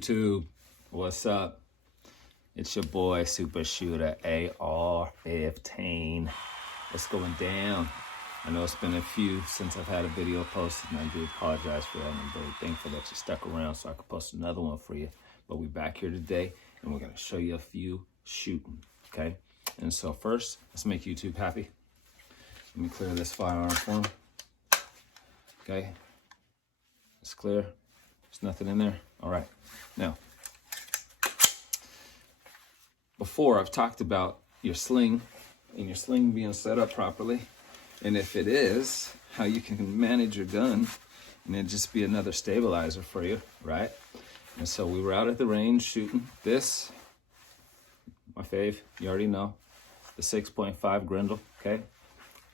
YouTube, what's up? It's your boy Super Shooter AR-15. What's going down? I know it's been a few since I've had a video posted, and I do apologize for that. I'm very thankful that you stuck around so I could post another one for you. But we're back here today, and we're gonna show you a few shooting, okay? And so first, let's make YouTube happy. Let me clear this firearm for him. Okay, it's clear. There's nothing in there. All right, now, before I've talked about your sling and your sling being set up properly, and if it is, how you can manage your gun and it just be another stabilizer for you, right? And so we were out at the range shooting this, my fave, you already know, the 6.5 Grendel, okay?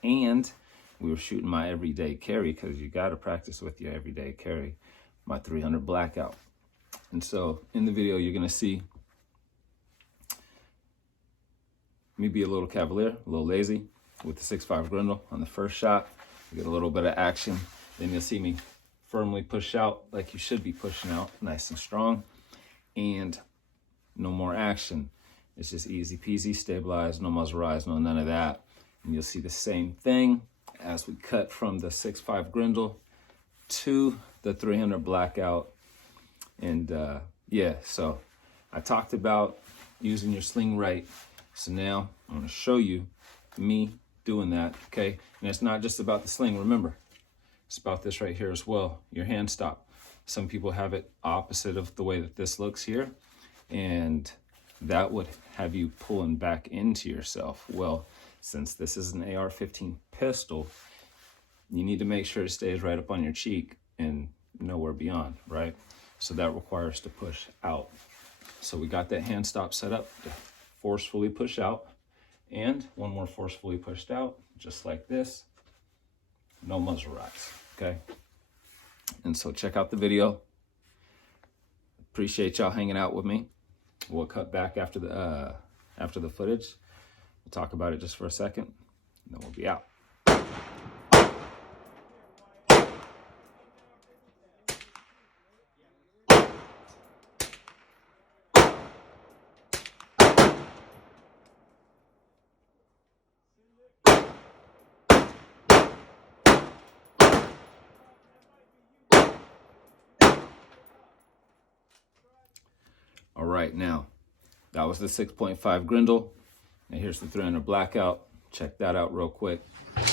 And we were shooting my everyday carry, because you got to practice with your everyday carry, my 300 Blackout. And so in the video, you're going to see me be a little cavalier, a little lazy with the 6.5 Grendel on the first shot. You get a little bit of action. Then you'll see me firmly push out like you should be pushing out, nice and strong, and no more action. It's just easy peasy, stabilize, no muzzle rise, no none of that. And you'll see the same thing as we cut from the 6.5 Grendel to the 300 Blackout. And yeah, so I talked about using your sling right. So now I'm gonna show you me doing that, okay? And it's not just about the sling, remember, it's about this right here as well, your hand stop. Some people have it opposite of the way that this looks here, and that would have you pulling back into yourself. Well, since this is an AR-15 pistol, you need to make sure it stays right up on your cheek and nowhere beyond, right? So that requires to push out. So we got that hand stop set up to forcefully push out, and one more forcefully pushed out, just like this, no muzzle rise, okay? And so check out the video. Appreciate y'all hanging out with me. We'll cut back after the footage. We'll talk about it just for a second, and then we'll be out. All right, now, that was the 6.5 Grendel. Now here's the 300 Blackout. Check that out real quick. I'm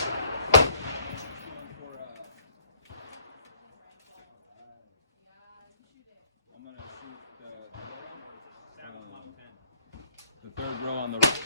gonna shoot the third row on the right.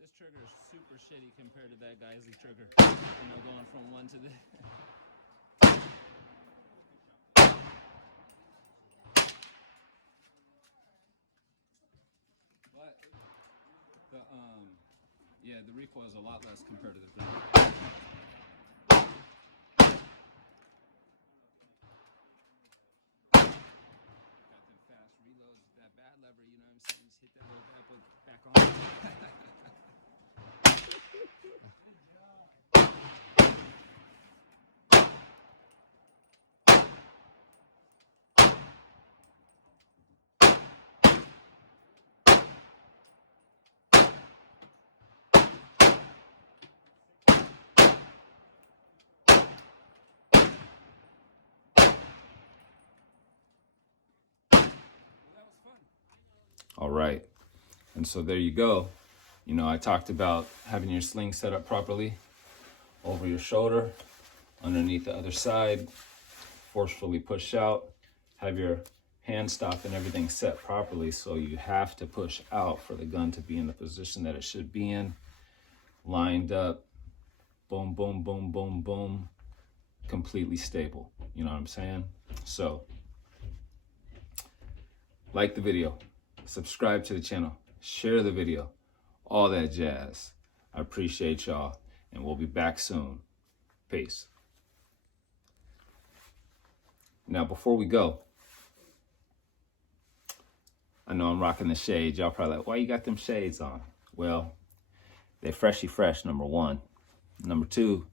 This trigger is super shitty compared to that Geisley trigger. You know, going from one to the... But the yeah, the recoil is a lot less compared to the Grendel. Got them fast reloads, that bad lever, you know what I'm saying? Just hit that little bad boy back on. All right, and so there you go. You know, I talked about having your sling set up properly over your shoulder, underneath the other side, forcefully push out, have your hand stop and everything set properly, so you have to push out for the gun to be in the position that it should be in, lined up, boom, boom, boom, boom, boom, completely stable. You know what I'm saying? So, like the video, subscribe to the channel, share the video, all that jazz. I appreciate y'all, and we'll be back soon. Peace. Now, before we go, I know I'm rocking the shades. Y'all probably like, why you got them shades on? Well, they're freshy fresh, number one. Number two,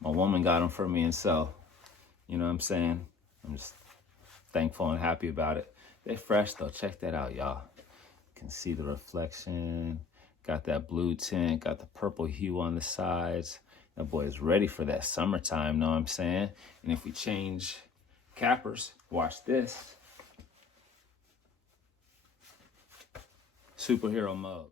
my woman got them for me, and so, you know what I'm saying? I'm just thankful and happy about it. They're fresh though. Check that out, y'all. You can see the reflection. Got that blue tint, got the purple hue on the sides. That boy is ready for that summertime, know what I'm saying? And if we change cappers, watch this. Superhero mode.